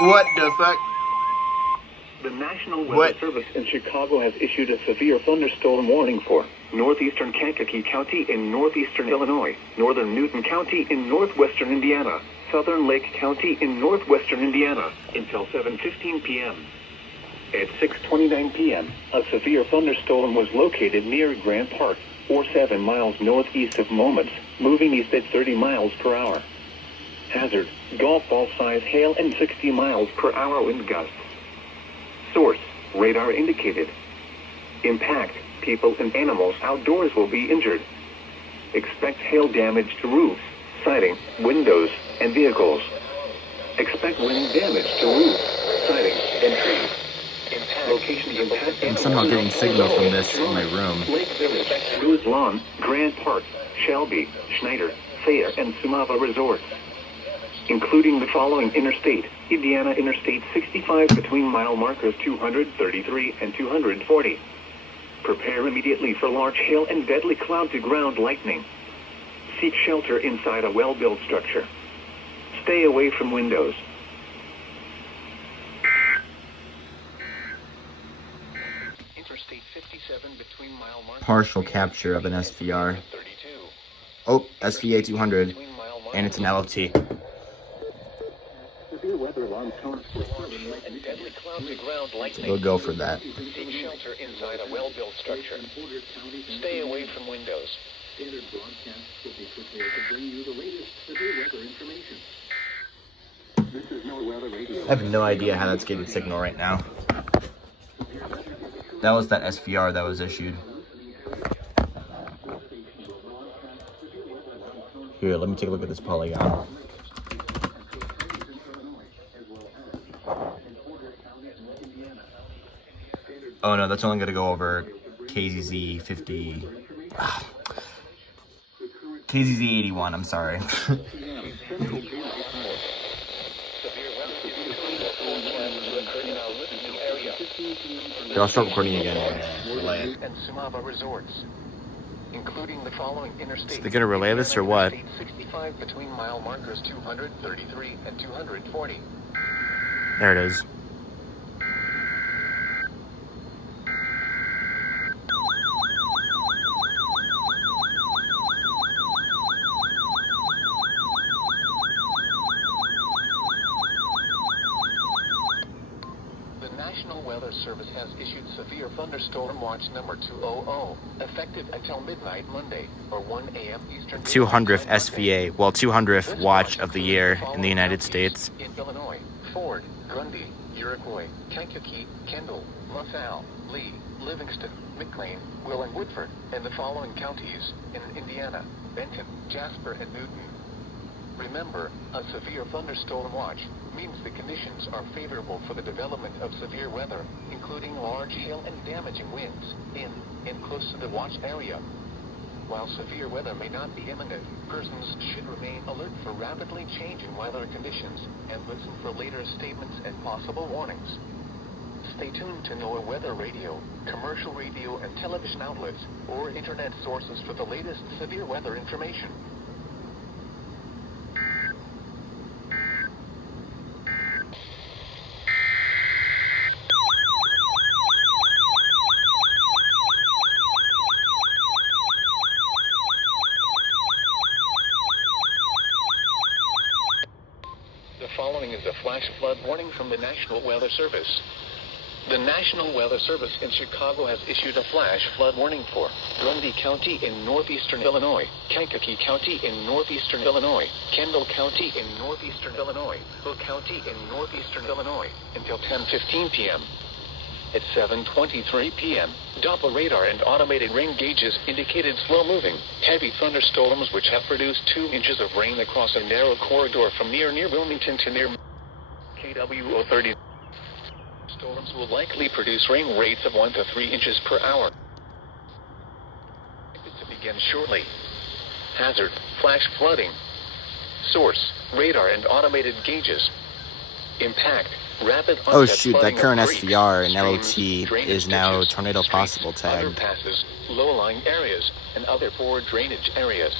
What the fuck? The National Weather Service in Chicago has issued a severe thunderstorm warning for northeastern Kankakee County in northeastern Illinois, northern Newton County in northwestern Indiana, southern Lake County in northwestern Indiana, until 7:15 p.m. At 6:29 p.m., a severe thunderstorm was located near Grant Park, or 7 miles northeast of Momence, moving east at 30 miles per hour. Hazard, golf ball size hail and 60 miles per hour wind gusts. Source, radar indicated. Impact, people and animals outdoors will be injured. Expect hail damage to roofs, siding, windows, and vehicles. Expect wind damage to roofs, siding, and trees. I'm somehow getting signal from this in my room. Lake Village, Goose Lawn, Grant Park, Shelby, Schneider, Thayer, and Sumava resorts, including the following interstate: Indiana Interstate 65 between mile markers 233 and 240. Prepare immediately for large hail and deadly cloud-to-ground lightning. Seek shelter inside a well-built structure. Stay away from windows. Interstate 57 between mile markers. Partial capture of an SVR. Oh, SVA 200, and it's an LFT. We'll go for that. Seek shelter inside a well-built structure. Stay away from windows. Standard broadcasts will be prepared to bring you the latest severe weather information. This is no weather radio. I have no idea how that's getting signal right now. That was that SVR that was issued. Here, let me take a look at this polygon. Oh no, that's only going to go over KZZ 50. KZZ 81, I'm sorry. Here, I'll start recording again and relay it. And Sumava resorts, including the following interstate. So they're going to relay this or what? 65 between mile markers 233 and 240. There it is. National Weather Service has issued severe thunderstorm watch number 200, effective until midnight Monday, or 1 a.m. Eastern. 200th SVA, well, 200th watch of the year in the United States. In Illinois, Ford, Grundy, Iroquois, Kankakee, Kendall, LaSalle, Lee, Livingston, McLean, Will, and Woodford, and the following counties in Indiana: Benton, Jasper, and Newton. Remember, a severe thunderstorm watch means the conditions are favorable for the development of severe weather, including large hail and damaging winds in and close to the watch area. While severe weather may not be imminent, persons should remain alert for rapidly changing weather conditions and listen for later statements and possible warnings. Stay tuned to NOAA Weather Radio, commercial radio and television outlets, or internet sources for the latest severe weather information. The following is a flash flood warning from the National Weather Service. The National Weather Service in Chicago has issued a flash flood warning for Grundy County in northeastern Illinois, Kankakee County in northeastern Illinois, Kendall County in northeastern Illinois, Will County in northeastern Illinois, until 10:15 p.m. At 7:23 p.m., Doppler radar and automated rain gauges indicated slow-moving, heavy thunderstorms which have produced 2 inches of rain across a narrow corridor from near Wilmington to near KW 030. Storms will likely produce rain rates of 1 to 3 inches per hour. To begin shortly. Hazard, flash flooding. Source, radar and automated gauges. Impact, rapid onset. Oh shoot, that current creeks, SVR and streams, LOT is now ditches, tornado streets, possible tagged. underpasses, low-lying areas, and other poor drainage areas.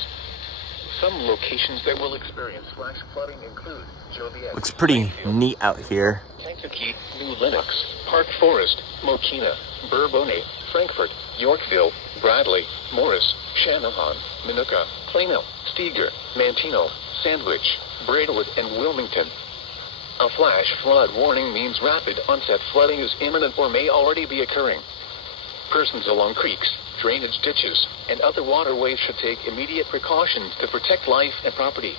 Some locations that will experience flash flooding include Joliet, Looks pretty Plainfield, neat out here. Kankakee, New Lenox, Park Forest, Mokina, Bourbonnais, Frankfort, Yorkville, Bradley, Morris, Channahon, Minooka, Plano, Steger, Manteno, Sandwich, Braidwood, and Wilmington. A flash flood warning means rapid onset flooding is imminent or may already be occurring. Persons along creeks, drainage ditches, and other waterways should take immediate precautions to protect life and property.